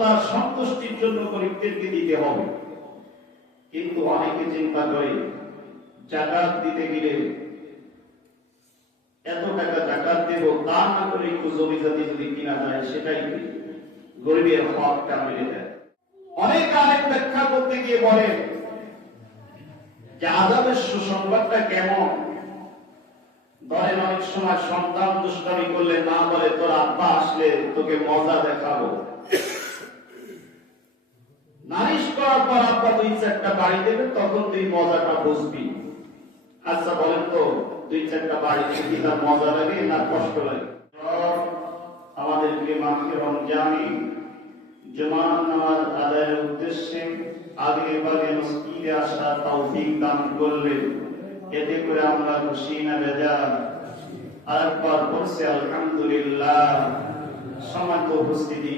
আল্লাহ সন্তুষ্টির জন্য গরিবদেরকে দিতে হবে। কিন্তু অনেকে চিন্তা করে জাকাত দিতে গেলে এত টাকা জাকাত দেব, তা না করে একটু জমি জাতি যদি কিনা যায় সেটাই গরিবের হকটা মেরে দেয়। অনেক আলেম ব্যাখ্যা করতে গিয়ে বলেন যে আযাবের সুসংবাদটা কেমন। ধরেন অনেক সময় সন্তান দুষ্টামি করলে মা বলে তোর আব্বা আসলে তোকে মজা দেখাবো। নালিশ করার পর আব্বা 2-4টা বাড়ি দেবে, তখন তুই মজাটা বুঝবি। আচ্ছা বলেন তো 2-4টা বাড়ি কি তার মজা লাগে না কষ্ট লাগে? আমাদেরকে মাকে রমজানে জুমার নামাজ আদায়ের উদ্দেশ্যে আগে ভাগে মসজিদে আসা তৌফিক দান করলেন। এতে করে আমরা খুশি না বেজার? আরেকবার বলছি আলহামদুলিল্লাহ। সম্মানিত উপস্থিতি,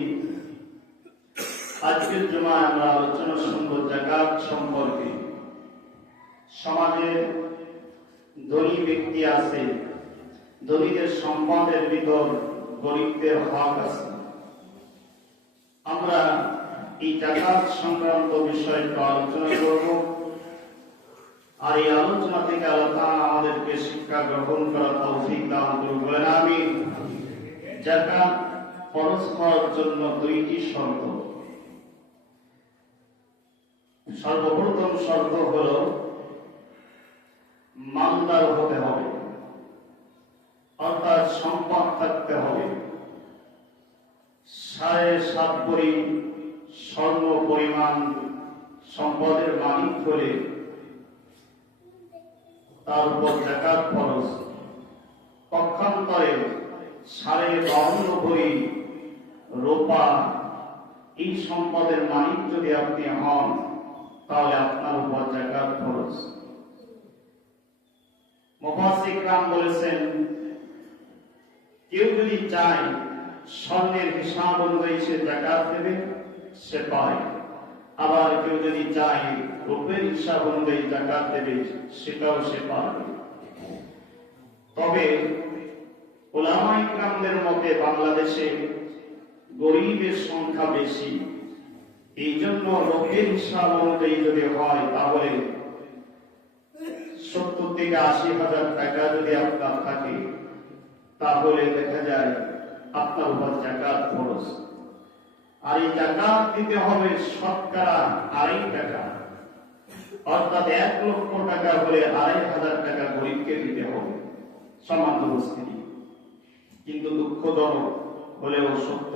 আজকের জুমায় আমরা আলোচনা শুনবো যাকাত সম্পর্কে। সমাজে ধনী ব্যক্তি আছে, ধনীদের সম্পদের ভিতর গরিবদের হক আছে। আমরা এই যাকাত সংক্রান্ত বিষয়টা আলোচনা করব। আর এই আলোচনা থেকে আল্লাহ তাআলা আমাদেরকে শিক্ষা গ্রহণ করার তৌফিক দান করুন, বলেন আমিন। যাকাত ফরজ হওয়ার জন্য 2টি শর্ত। সর্বপ্রথম শর্ত হলো মালদার হতে হবে, অর্থাৎ সম্পদ থাকতে হবে। 7.5 ভরি স্বর্ণ পরিমাণ সম্পদের মালিক হলে তার উপর যাকাত ফরজ। পক্ষান্তরে 52.5 ভরি রূপা এই সম্পদের মালিক যদি আপনি হন, তাহলে আপনার উপর যাকাত ফরজ। মুফাসসিরগণ বলেছেন কেউ যদি চায় স্বর্ণের হিসাব অনুযায়ী সে যাকাত দেবে, সে পায়। আবার কেউ যদি চায় রূপের হিসাব অনুযায়ী যাকাত দেবে, সেটাও সে পাবে। তবে উলামায়ে কিরামদের মতে বাংলাদেশে গরিবের সংখ্যা বেশি। এই জন্য রূপের হিসাব অনুযায়ী যদি হয়, তাহলে 70 থেকে 80,000 টাকা যদি আপনার থাকে, তাহলে দেখা যায় আপনার উপর যাকাত ফরজ। আর এই যাকাত দিতে হবে শতকরা 2.5 টাকা, অর্থাৎ 1 লক্ষ টাকা হলে 2,500 টাকা গরিবকে দিতে হবে। সম্মানিত উপস্থিতি, কিন্তু দুঃখজনক হলেও সত্য,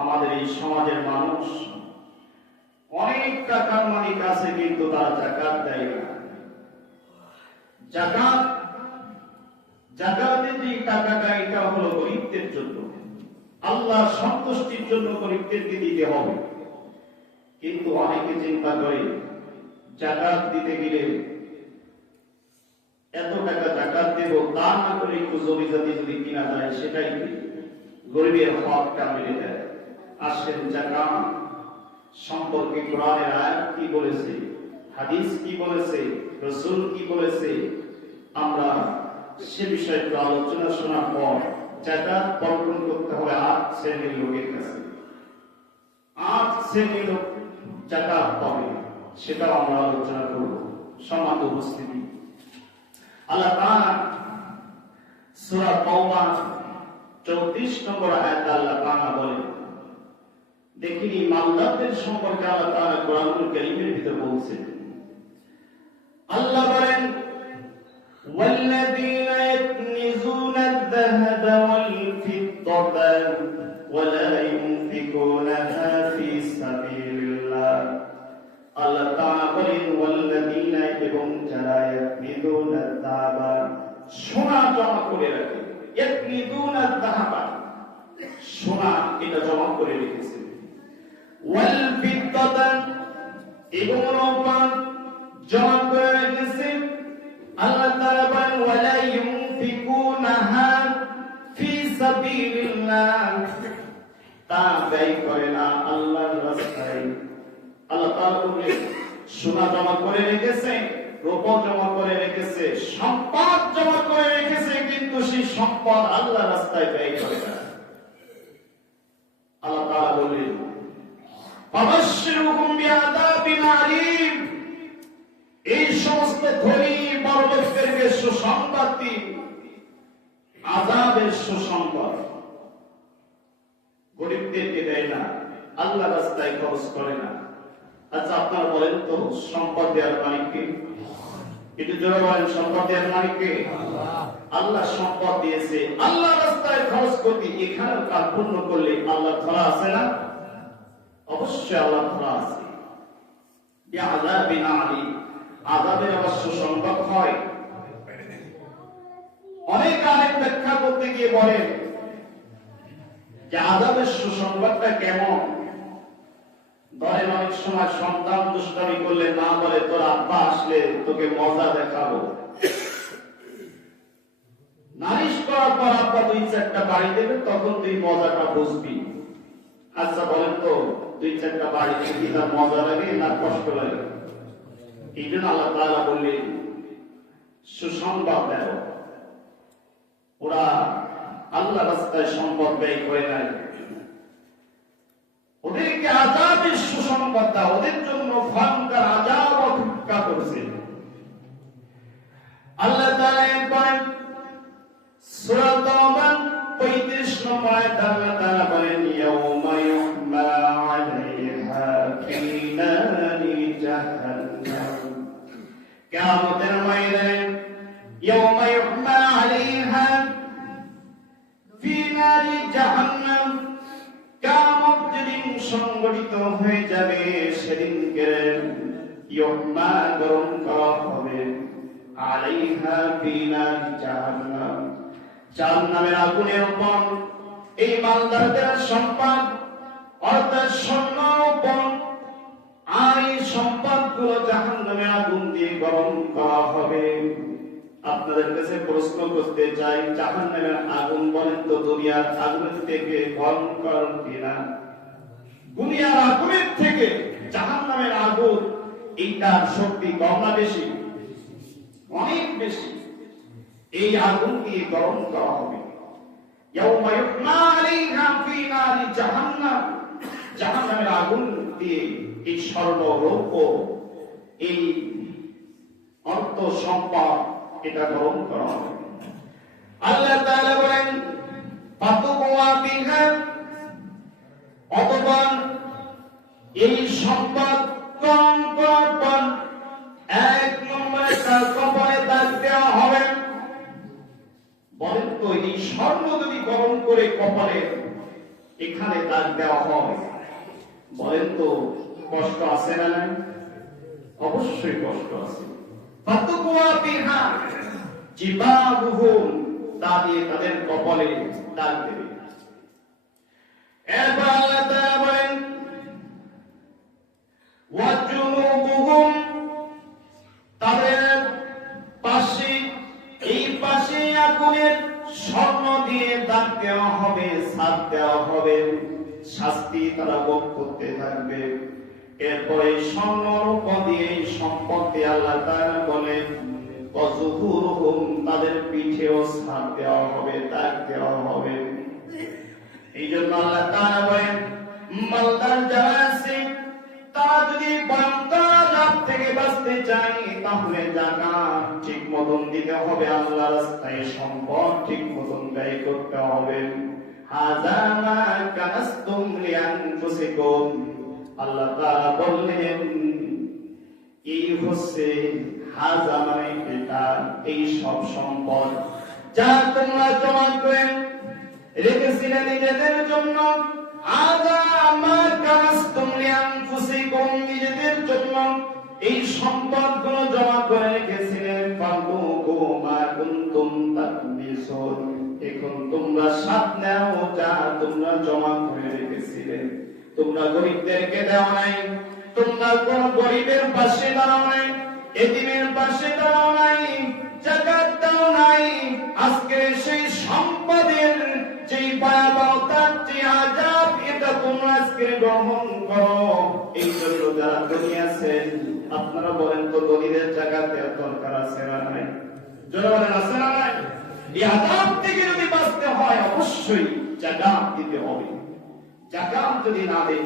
আমাদের এই সমাজের মানুষ অনেক টাকার মালিক আছে, কিন্তু তারা যাকাত দেয় না। যাকাতের যে টাকাটা, এটা হলো গরিবদের জন্য, আল্লাহ সন্তুষ্টির জন্য গরিবদেরকে দিতে হবে। কিন্তু অনেকে চিন্তা করে যাকাত দিতে গেলে এত টাকা যাকাত দেব, তা না করে একটু জমি জাতি যদি কিনা যায় সেটাই গরিবের হকটা মেরে দেয়। আসেন যাকাত সম্পর্কে কোরআনের আয়াত কি বলেছে, হাদিস কি বলেছে, রাসূল কি বলেছে, আমরা সে বিষয়ে আলোচনা শোনার পর যাকাত বন্টন করতে হবে 8 শ্রেণীর লোকের কাছে। 8 শ্রেণীর লোক যাকাত পাবে, সেটাও আমরা আলোচনা করব। সম্মানিত উপস্থিতি, আল্লাহ তাআলা সূরা তাওবা 34 নম্বর আয়াতে আল্লাহ তাআলা বলেন, দেখিনি মালদারদের সম্পর্কে আল্লাহ তাআলা কোরআনুল কারীমের ভিতরে বলছেন। আল্লাহ বলেন والذين يكنزون الذهب والفضة ولا ينفقونها في سبيل الله। আল্লাহ তাআলা বলেন والذين এবং যারা يكنزون الذهب, সোনা জমা করে রাখে, يكنزون الذهب সোনা এটা জমা করে রেখেছে, والفضة এবং রূপা জমা করে রেখেছে। আল্লাহ তাআলা বলেন ওয়ালা ইউনফিকুনাহা ফি সাবিলিল্লাহ, তা ব্যয় করে না আল্লাহর রাস্তায়। আল্লাহ তাআলা বলেন সোনা জমা করে রেখেছে, রূপা জমা করে রেখেছে, সম্পদ জমা করে রেখেছে, কিন্তু সেই সম্পদ আল্লাহর রাস্তায় ব্যয় করে না। আল্লাহ তাআলা বলেন ফাবাশশিরহুম বিআযাবিন আলীম, এই সমস্ত ধনী বড়লোকদেরকে সুসংবাদ দিন, আযাবের সুসংবাদ। গরিবদেরকে দেয় না, আল্লাহ রাস্তায় খরচ করে না। আচ্ছা আপনারা বলেন তো, সম্পদ দেওয়ার মালিক কে? একটু জোরে বলেন, সম্পদ দেওয়ার মালিক কে? আল্লাহ সম্পদ দিয়েছে, আল্লাহ রাস্তায় খরচ করতে এখানে কাজ পূর্ণ করলে আল্লাহ ধরা আছে না? অবশ্যই আল্লাহ ধরা আছে। বিআযাবিন আলীম, আযাবের অবশ্য সংবাদ হয়। অনেক আলেম ব্যাখ্যা করতে গিয়ে বলেন যে আযাবের সুসংবাদটা কেমন। ধরেন অনেক সময় সন্তান দুষ্টামি করলে মা বলে, তোর আব্বা আসলে তোকে মজা দেখাবো। নালিশ করার পর আব্বা 2-4টা বাড়ি দেবে, তখন তুই মজাটা বুঝবি। আচ্ছা বলেন তো, 2-4টা বাড়ি কি তার মজা লাগে না কষ্ট লাগে? এই জন্য আল্লাহ তাআলা বললেন সুসংবাদ দেয়। ওরা আল্লাহ রাস্তায় সম্পদ ব্যয় করে নাই, ওদেরকে আযাবের সুসংবাদ দাও, ওদের জন্য ভয়ঙ্কর আযাব অপেক্ষা করছে। আল্লাহ তাআলা বলেন সূরা তাওবা 35 নম্বর আয়াত, আল্লাহ তাআলা বলেন ইয়াউমা ইউহমা আলাইহা ফি নারি জাহান্নাম, কিয়ামতের ময়দানে ইয়াউমা ইউহমা আলাইহা ফি নারি জাহান্নাম, কিয়ামত যেদিন সংগঠিত হয়ে যাবে সেদিনকে ইউহমা গরম করা হবে আলাইহা ফি নারি জাহান্নাম, জাহান্নামের আগুনের উপর এই মালদারদের সম্পদ অর্থাৎ স্বর্ণ উপর আর এই সম্পদগুলো জাহান্নামের আগুন দিয়ে গরম করা হবে। আপনাদের কাছে প্রশ্ন করতে চাই, জাহান্নামের আগুন বলেন তো দুনিয়ার আগুনের থেকে ভয়ঙ্কর কিনা? দুনিয়ার আগুনের থেকে জাহান্নামের আগুন, এইটার শক্তি কম না বেশি? অনেক বেশি। এই আগুন দিয়ে গরম করা হবে। ইয়াউমা ইউহমা আলাইহা ফি নারি জাহান্নাম, জাহান্নামের আগুন দিয়ে এই স্বর্ণ রৌপ্য এই অর্থ সম্পদ এটা গরম করা হবে। আল্লাহ তাআলা বলেন ফাতুকুয়া বিহা, অতঃপর এই সম্পদ গরম করার পর 1 নম্বরে তার কপালে দাগ দেওয়া হবে। বলেন তো, এই স্বর্ণ যদি গরম করে কপালে এখানে দাগ দেওয়া হয়, বলেন তো কষ্ট আছে না? অবশ্যই কষ্ট আছে। ফাতুকুয়া বিহা জিবাহুহুম, তা দিয়ে তাদের কপালে দাগ দেবে। এরপর আল্লাহ তাআলা বলেন ওয়াজুনুবুহুম, তাদের পাশে এই পাশে আগুনের স্বর্ণ দিয়ে দাগ দেওয়া হবে, ছাপ দেওয়া হবে, শাস্তি তারা ভোগ করতে থাকবে। এরপরে স্বর্ণ রূপ দিয়ে সম্পদ দিয়ে আল্লাহ তাআলা বলেন ওয়াজুহুরুহুম, তাদের পিঠেও ছাপ দেওয়া হবে, দাগ দেওয়া হবে। এই জন্য আল্লাহ তাআলা বলেন মালদার যারা আছে তারা যদি ভয়ঙ্কর আযাব থেকে বাঁচতে চায় তাহলে যাকাত ঠিক মতন দিতে হবে, আল্লাহ রাস্তায় সম্পদ ঠিক মতন ব্যয় করতে হবে। হাযা মা কানাসতুম লিআনফুসিকুম, আল্লাহ তাআলা বললেন এই হচ্ছে হাযা মানে এটা, এই সব সম্পদ যা তোমরা জমা করে রেখেছিলে নিজেদের জন্য। হাযা মা কানাসতুম লিআনফুসিকুম, নিজেদের জন্য এই সম্পদগুলো জমা করে রেখেছিলেন। ফাকুকু মা কুনতুম তাকনিসুন, এখন তোমরা সাথ নাও যা তোমরা জমা করে রেখেছিলেন। তোমরা গরিবদেরকে দাও নাই, তোমরা কোন গরিবের পাশে দাঁড়াও নাই, এতিমের পাশে দাঁড়াও নাই, যাকাত দাও নাই। আজকে সেই সম্পদের যেই ভয়াবহতার যে আযাব, এটা তোমরা আজকে গ্রহণ করো। এই জন্য যারা ধনী আছেন আপনারা বলেন তো, ধনীদের যাকাত দেওয়ার দরকার আছে না নাই? যারা বলেন আছে না নাই? এই আযাব থেকে যদি বাঁচতে হয় অবশ্যই যাকাত দিতে হবে। যাকাত যদি না দেন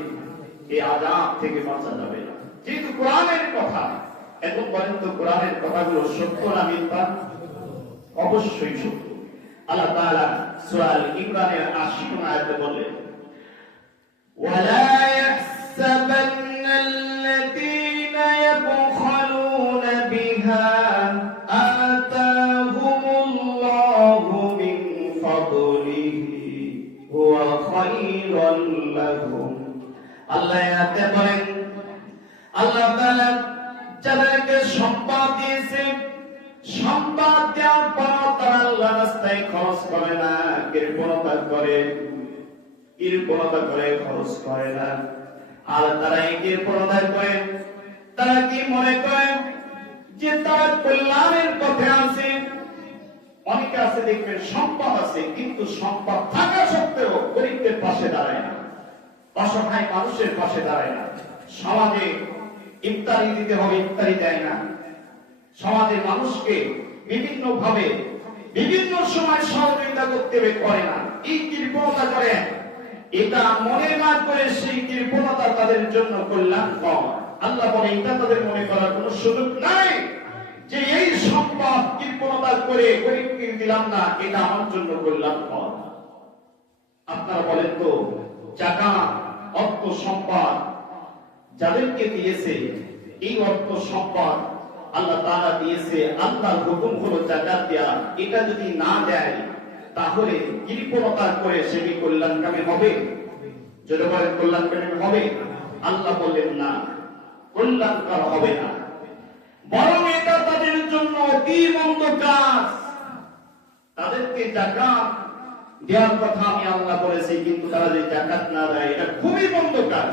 এই আযাব থেকে বাঁচা যাবে না। যেহেতু কোরআনের কথা, এখন বলেন তো কোরআনের কথাগুলো সত্য না মিথ্যা? অবশ্যই সত্য। আল্লাহ তাআলা সূরা আল ইমরানের ৮০ নং আয়াতে বলেন, ওয়ালা ইয়াহসাবান্নাল্লাযীনা ইয়াবখালুনা বিহা আতাহুমুল্লাহু মিন ফাদলিহি হুয়া খায়রুল লাহুম। আল্লাহ এতে বলেন, আল্লাহ তাআলা যাদেরকে সম্পদ দিয়েছে, সম্পদ দেওয়ার পর তারা আল্লাহর রাস্তায় খরচ করে না, কৃপণতা করে খরচ করে না। আর তারা এই কৃপণতা করে, তারা কি মনে করে যে তারা কল্যাণের পথে আছে। অনেকে আছে দেখবেন সম্পদ আছে, কিন্তু সম্পদ থাকা সত্ত্বেও গরিবদের পাশে দাঁড়ায় না, অসহায় মানুষের পাশে দাঁড়ায় না। সমাজে ইফতারি দিতে হবে, ইফতারি দেয় না। সমাজের মানুষকে বিভিন্ন ভাবে বিভিন্ন সময় সহযোগিতা করতে হবে, করে না। এই কৃপণতা করে, এটা মনে না করে সেই কৃপণতা তাদের জন্য কল্যাণকর। আল্লাহ বলে এটা তাদের মনে করার কোনো সুযোগ নাই যে এই সম্পদ কৃপণতা করে গরিবকে দিলাম না, এটা আমার জন্য কল্যাণকর। আপনারা বলেন তো, যাকাত অর্থ সম্পদ যাদেরকে দিয়েছে, এই অর্থ সম্পদ আল্লাহ তাআলা দিয়েছে, আল্লাহর হুকুম হলো যাকাত দেয়া। এটা যদি না দেয় তাহলে কৃপণতা করে সে কি কল্যাণকামী হবে? যদি বলেন কল্যাণকামী হবে? আল্লাহ বললেন না, কল্যাণকর হবে না, বরং এটা তাদের জন্য অতি মন্দ কাজ। তাদেরকে যাকাত দেওয়ার কথা আমি আল্লাহ বলেছি, কিন্তু তারা যে যাকাত না দেয়, এটা খুবই মন্দ কাজ।